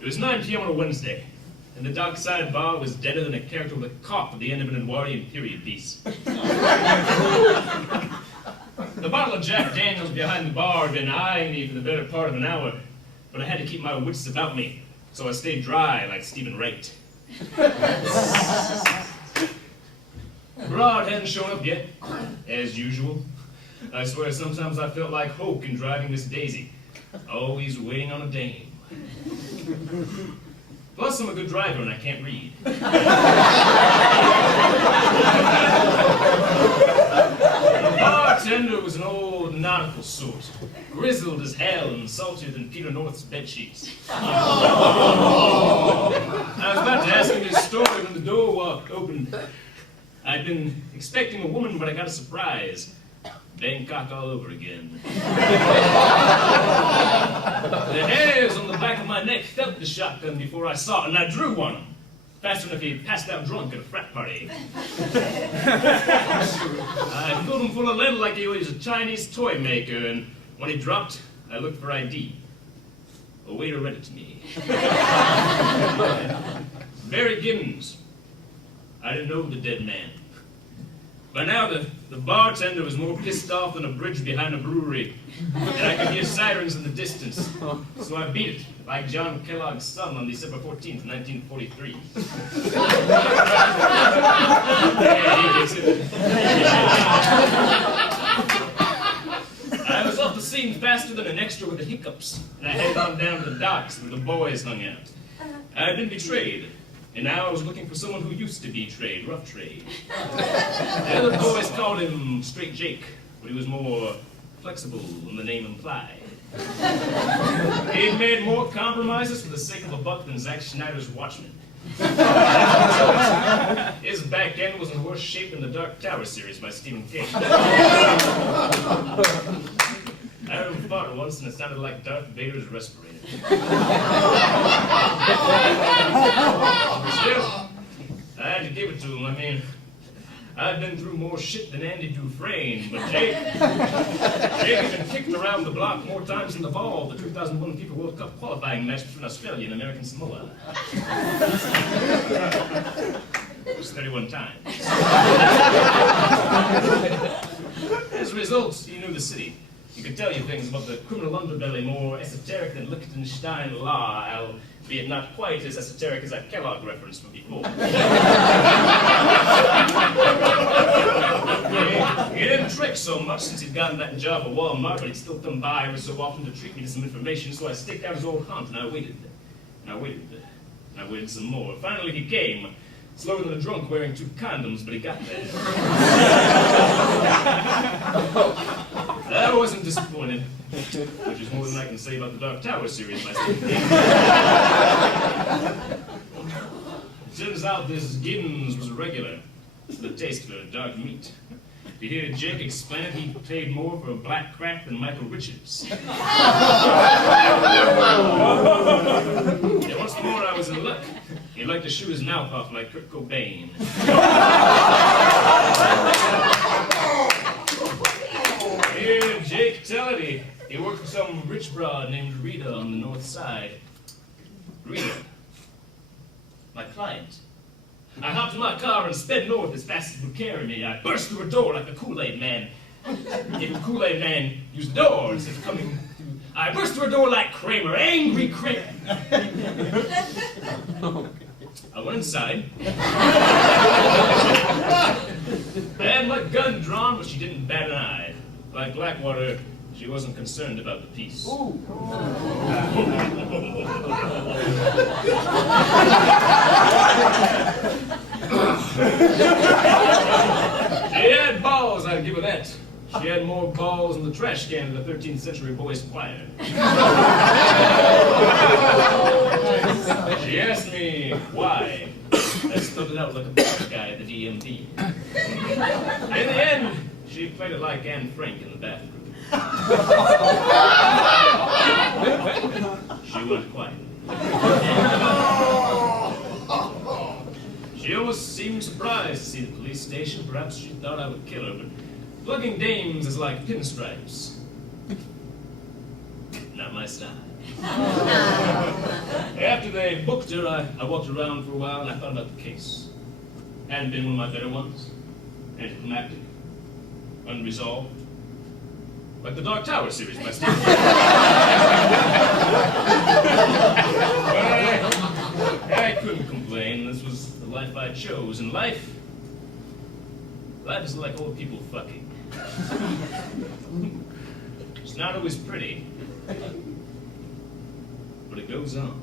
It was 9 p.m. on a Wednesday, and the dockside bar was deader than a character with a cough at the end of an Edwardian period piece. The bottle of Jack Daniels behind the bar had been eyeing me for the better part of an hour, but I had to keep my wits about me, so I stayed dry like Stephen Wright. Broad hadn't shown up yet, as usual. I swear sometimes I felt like Hoke in Driving Miss Daisy, always waiting on a dame. Plus, I'm a good driver and I can't read. The bartender was an old nautical sort, grizzled as hell and saltier than Peter North's bedsheets. I was about to ask him his story when the door opened. I'd been expecting a woman, but I got a surprise. Bangkok all over again. The hairs on the back of my neck felt the shotgun before I saw it, and I drew on him. Faster than if he passed out drunk at a frat party. I filled him full of lead like he was a Chinese toy maker, and when he dropped, I looked for ID. A waiter read it to me. Barry Gibbons. I didn't know the dead man. By now, the bartender was more pissed off than a bridge behind a brewery, and I could hear sirens in the distance. So I beat it, like John Kellogg's son on December 14th, 1943. I was off the scene faster than an extra with the hiccups, and I headed on down to the docks where the boys hung out. I had been betrayed. And now I was looking for someone who used to be trade, rough trade. The other boys called him Straight Jake, but he was more flexible than the name implied. He had made more compromises for the sake of a buck than Zack Schneider's Watchmen. His back end was in worse shape than the Dark Tower series by Stephen King. I heard him fart once and it sounded like Darth Vader's respirator. Still, I had to give it to him. I mean, I've been through more shit than Andy Dufresne, but Jake had been kicked around the block more times than the ball of the 2001 FIFA World Cup qualifying match between Australia and American Samoa. It was 31 times. As a result, he knew the city. He could tell you things about the criminal underbelly more esoteric than Liechtenstein law, albeit not quite as esoteric as that Kellogg reference from before. He didn't trick so much since he'd gotten that job at Walmart, but he'd still come by every so often to treat me to some information, so I staked out his old haunt, and I waited. And I waited. And I waited some more. Finally he came. Slower than a drunk wearing 2 condoms, but he got there. I wasn't disappointed, which is more than I can say about the Dark Tower series myself. It turns out this Gibbons was a regular with a taste for dark meat. To hear Jake explain it, he paid more for a black crack than Michael Richards. Yeah, once more I was in luck. He'd like to shoot his mouth off like Kurt Cobain. Here, Jake tell it, he worked for some rich broad named Rita on the north side. Rita, my client. I hopped in my car and sped north as fast as it would carry me. I burst through a door like the Kool-Aid Man. If the Kool-Aid Man used the door instead of coming through, I burst through a door like Kramer, angry Kramer. I went inside. I had my gun drawn, but she didn't bat an eye. Like Blackwater, she wasn't concerned about the peace. She had balls, I'd give her that. She had more balls than the trash can of the 13th century boys' choir. She asked me why. I stuck it out like a black guy at the DMV. In the end, she played it like Anne Frank in the bathroom. She went quiet. She almost seemed surprised to see the police station. Perhaps she thought I would kill her, but plugging dames is like pinstripes. Not my style. After they booked her, I walked around for a while and I thought about the case. Hadn't been one of my better ones. Anticlimactic. Unresolved. Like the Dark Tower series by Steve. I couldn't complain. This was the life I chose. And life is like old people fucking. It's not always pretty, but it goes on.